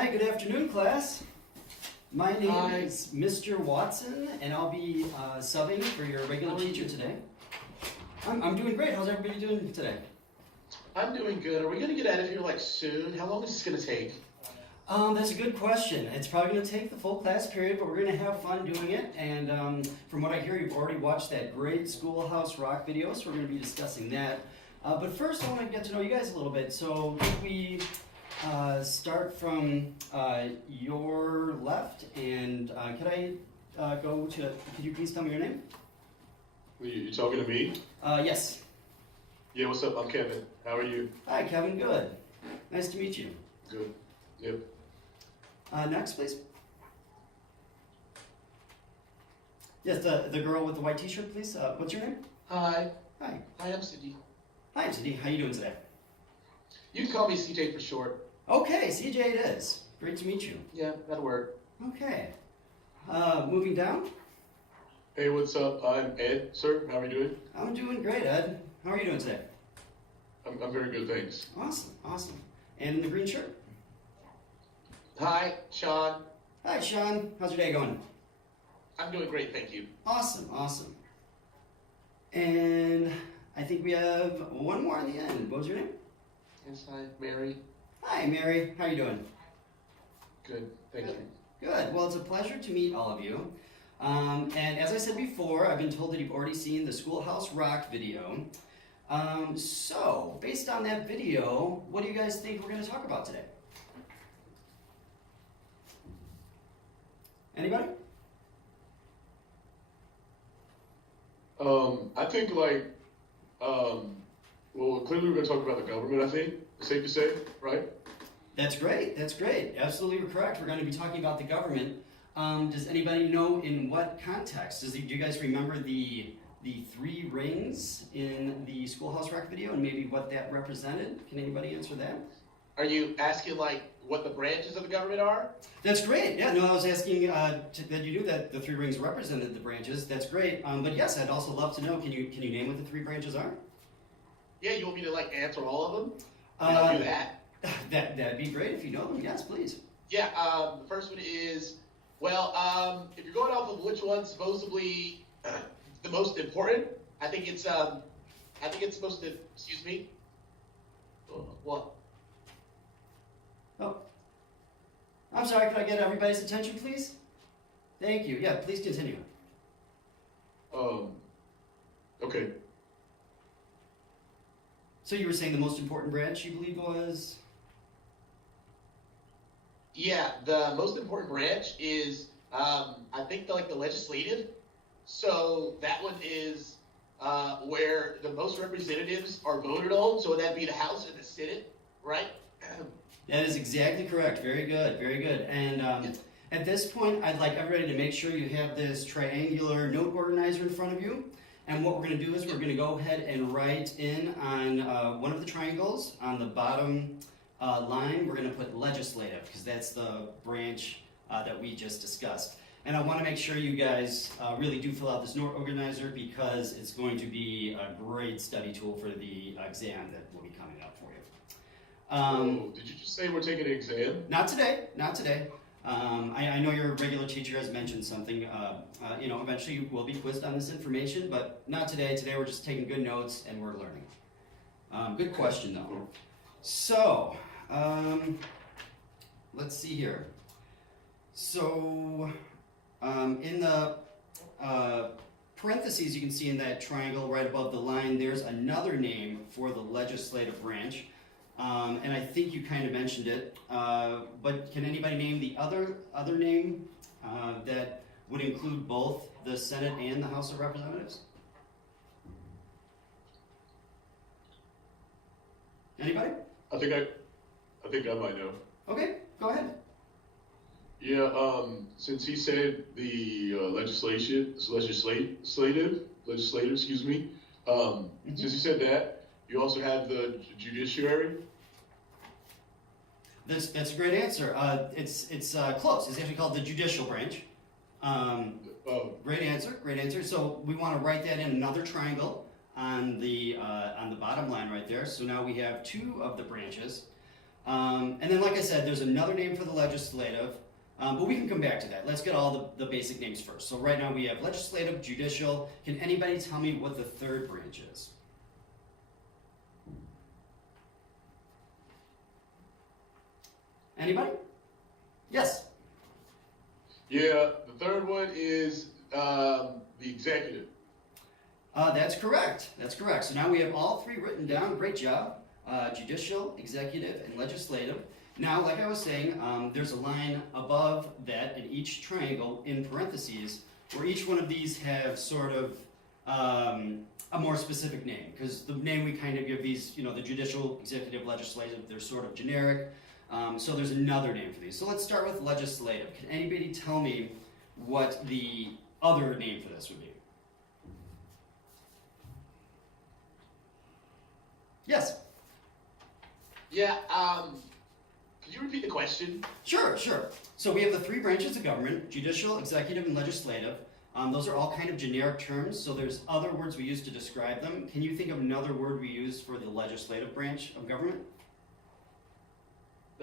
Hi, good afternoon, class. My name is Mr. Watson, and I'll be subbing for your regular teacher today. I'm doing great. How's everybody doing today? I'm doing good. Are we going to get out of here like soon? How long is this going to take? That's a good question. It's probably going to take the full class period, but we're going to have fun doing it. And from what I hear, you've already watched that great Schoolhouse Rock video, so we're going to be discussing that. But first, I want to get to know you guys a little bit. So if we start from your left, and could you please tell me your name? You talking to me? Yes. Yeah, what's up? I'm Kevin. How are you? Hi, Kevin. Good. Nice to meet you. Good. Yep. Next, please. Yes, the girl with the white t-shirt, please. What's your name? Hi. Hi. Hi, I'm Cindy. Hi, Cindy. How you doing today? You can call me CJ for short. Okay, CJ it is. Great to meet you. Yeah, that'll work. Okay. Moving down. Hey, what's up? I'm Ed, sir. How are you doing? I'm doing great, Ed. How are you doing today? I'm very good, thanks. Awesome, awesome. And in the green shirt? Hi, Sean. Hi, Sean. How's your day going? I'm doing great, thank you. Awesome, awesome. And I think we have one more in the end. What was your name? Yes, hi, Mary. Hi, Mary. How you doing? Good, thank you. Good. Well, it's a pleasure to meet all of you. And as I said before, I've been told that you've already seen the Schoolhouse Rock video. So, based on that video, what do you guys think we're going to talk about today? Anybody? I think well, clearly we're going to talk about the government, I think. It's safe to say, right? That's great. That's great. Absolutely correct. We're going to be talking about the government. Does anybody know in what context? Do you guys remember the three rings in the Schoolhouse Rock video and maybe what that represented? Can anybody answer that? Are you asking what the branches of the government are? That's great. Yeah, no, I was asking that you knew that the three rings represented the branches. That's great. But yes, I'd also love to know. Can you name what the three branches are? Yeah, you want me to answer all of them? I'll do that. That'd be great if you know them. Yes, please. Yeah. The first one is if you're going off of which one's supposedly the most important, I think it's supposed to. Excuse me. What? Oh, I'm sorry. Could I get everybody's attention, please? Thank you. Yeah, please continue. Okay. So you were saying the most important branch you believe was? Yeah, the most important branch is I think the legislative. So that one is where the most representatives are voted on. So that'd be the House and the Senate, right? That is exactly correct. Very good, very good. And at this point, I'd like everybody to make sure you have this triangular note organizer in front of you. And what we're going to do is we're going to go ahead and write in on one of the triangles on the bottom line. We're going to put legislative because that's the branch that we just discussed. And I want to make sure you guys really do fill out this note organizer because it's going to be a great study tool for the exam that will be coming up for you. Did you just say we're taking an exam? Not today, not today. I know your regular teacher has mentioned something. Eventually you will be quizzed on this information, but not today. Today we're just taking good notes and we're learning. Good question though. So, let's see here. So, in the parentheses you can see in that triangle right above the line, there's another name for the legislative branch. And I think you kind of mentioned it, but can anybody name the other name that would include both the Senate and the House of Representatives? Anybody? I think I might know. Okay, go ahead. Yeah, since he said the legislative, excuse me. Since he said that, you also have the judiciary. That's a great answer. It's close. It's actually called the judicial branch. Great answer. Great answer. So we want to write that in another triangle on the bottom line right there. So now we have two of the branches. And then, like I said, there's another name for the legislative, but we can come back to that. Let's get all the basic names first. So right now we have legislative, judicial. Can anybody tell me what the third branch is? Anybody? Yes. Yeah, the third one is the executive. That's correct. That's correct. So now we have all three written down. Great job. Judicial, executive, and legislative. Now, like I was saying, there's a line above that in each triangle in parentheses where each one of these have sort of a more specific name, because the name we kind of give these, the judicial, executive, legislative, they're sort of generic. So there's another name for these. So let's start with legislative. Can anybody tell me what the other name for this would be? Yes. Yeah. Could you repeat the question? Sure. So we have the three branches of government: judicial, executive, and legislative. Those are all kind of generic terms, so there's other words we use to describe them. Can you think of another word we use for the legislative branch of government?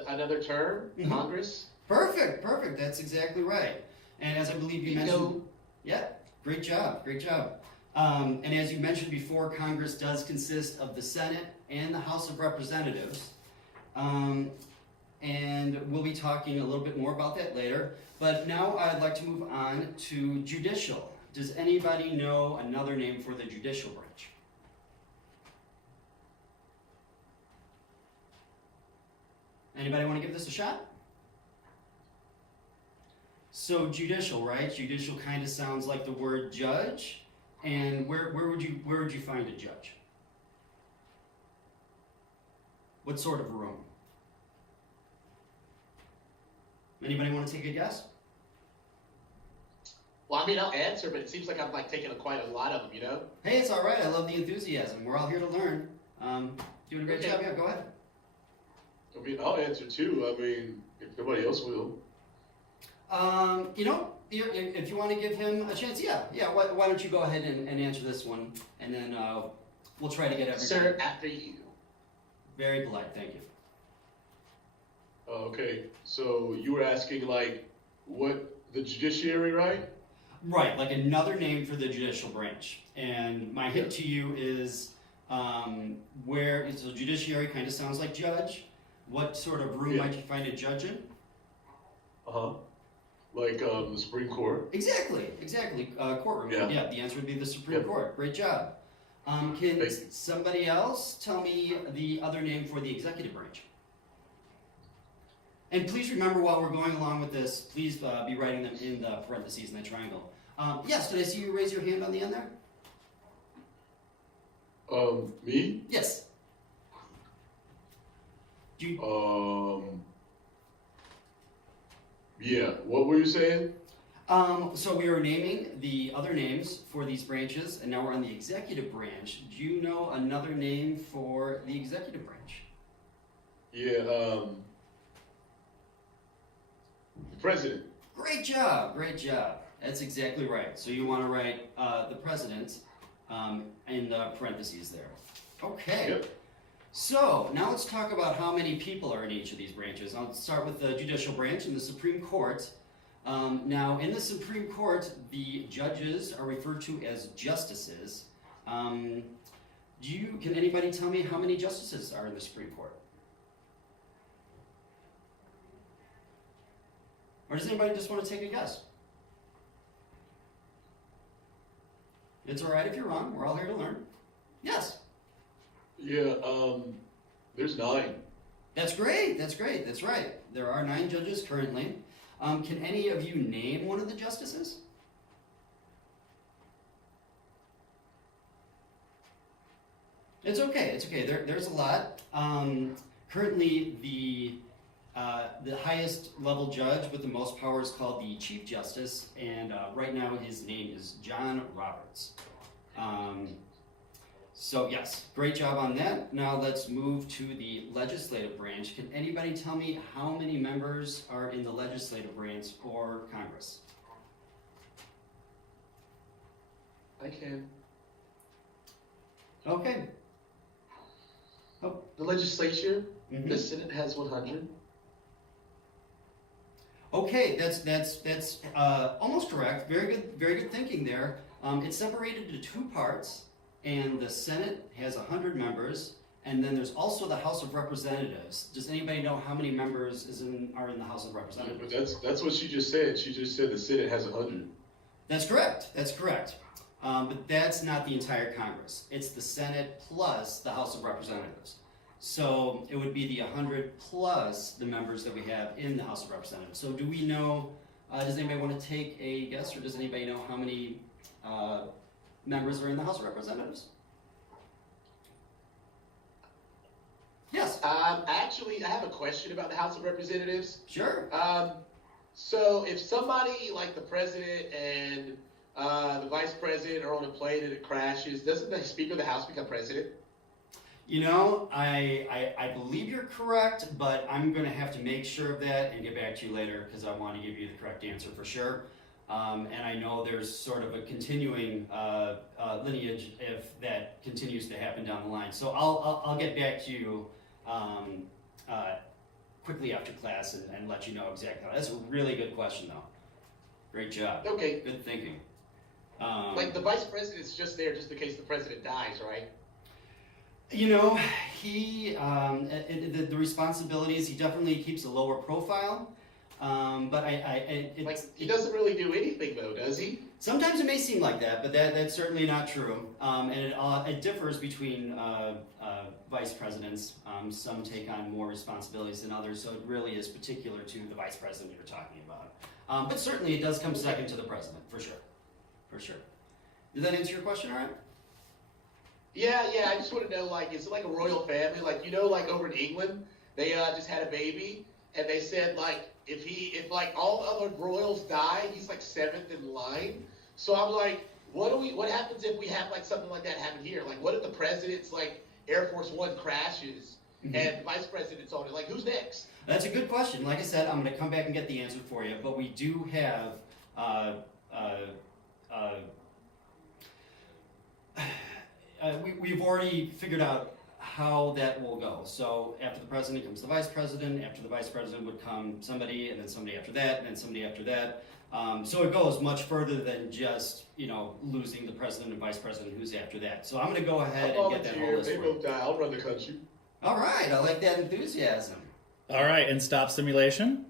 Another term? Mhm. Congress? Perfect. That's exactly right. And as I believe you mentioned, yeah, great job. And as you mentioned before, Congress does consist of the Senate and the House of Representatives. And we'll be talking a little bit more about that later. But now I'd like to move on to judicial. Does anybody know another name for the judicial branch? Anybody want to give this a shot? So judicial, right? Judicial kind of sounds like the word judge. And where would you find a judge? What sort of room? Anybody want to take a guess? Well, I mean, I'll answer, but it seems like I'm taking quite a lot of them, Hey, it's all right. I love the enthusiasm. We're all here to learn. Doing a great job. Yeah, go ahead. I mean, I'll answer too. I mean, if nobody else will. If you want to give him a chance, yeah. Why don't you go ahead and answer this one, and then we'll try to get everybody. Sir, after you. Very polite, thank you. Okay, so you were asking what the judiciary, right? Right, like another name for the judicial branch. And my hint to you is so judiciary kind of sounds like judge. What sort of room might you find a judge in? Like the Supreme Court. Exactly. Courtroom. Yeah. The answer would be the Supreme Court. Great job. Can somebody else tell me the other name for the executive branch? And please remember, while we're going along with this, please be writing them in the parentheses in the triangle. Yes, did I see you raise your hand on the end there? Me? Yes. Yeah, what were you saying? So we are naming the other names for these branches, and now we're on the executive branch. Do you know another name for the executive branch? Yeah, the president. Great job. That's exactly right. So you want to write the president in the parentheses there. Okay. Yep. So now let's talk about how many people are in each of these branches. I'll start with the judicial branch in the Supreme Court. Now, in the Supreme Court, the judges are referred to as justices. Can anybody tell me how many justices are in the Supreme Court? Or does anybody just want to take a guess? It's all right if you're wrong. We're all here to learn. Yes. Yeah, there's 9. That's great. That's right. There are 9 judges currently. Can any of you name one of the justices? It's okay. There's a lot. Currently, the highest level judge with the most power is called the Chief Justice, and right now his name is John Roberts. So yes, great job on that. Now let's move to the legislative branch. Can anybody tell me how many members are in the legislative branch for Congress? I can. Okay. The legislature? Mhm. The Senate has 100. Okay, that's almost correct. Very good thinking there. It's separated into two parts, and the Senate has 100 members, and then there's also the House of Representatives. Does anybody know how many members are in the House of Representatives? But that's what she just said. She just said the Senate has 100. That's correct. That's correct. But that's not the entire Congress. It's the Senate plus the House of Representatives. So it would be the 100 plus the members that we have in the House of Representatives. So do we know, does anybody want to take a guess, or does anybody know how many members are in the House of Representatives? Yes. Actually, I have a question about the House of Representatives. Sure. So if somebody like the president and the vice president are on a plane and it crashes, doesn't the Speaker of the House become president? You know, I believe you're correct, but I'm going to have to make sure of that and get back to you later because I want to give you the correct answer for sure. And I know there's sort of a continuing lineage if that continues to happen down the line. So I'll get back to you quickly after class and let you know exactly. That's a really good question, though. Great job. Okay. Good thinking. Like the vice president's just there just in case the president dies, right? You know, the responsibilities, he definitely keeps a lower profile. But he doesn't really do anything though, does he? Sometimes it may seem like that, but that's certainly not true. And it differs between vice presidents. Some take on more responsibilities than others, so it really is particular to the vice president you're talking about. But certainly it does come second to the president, for sure. For sure. Did that answer your question all right? Yeah, I just want to know, like, is it like a royal family? Like, you know, like over in England, they just had a baby, and they said, like, if like all other royals die, he's like 7th in line. So I'm like, what happens if we have like something like that happen here? Like, what if the president's like Air Force One crashes and the vice president's on it? Like, who's next? That's a good question. Like I said, I'm going to come back and get the answer for you, but we do have we've already figured out how that will go. So after the president comes the vice president, after the vice president would come somebody, and then somebody after that, and then somebody after that. So it goes much further than just, losing the president and vice president who's after that. So I'm going to go ahead and get that whole list. They both die. I'll run the country. All right, I like that enthusiasm. All right, and stop simulation.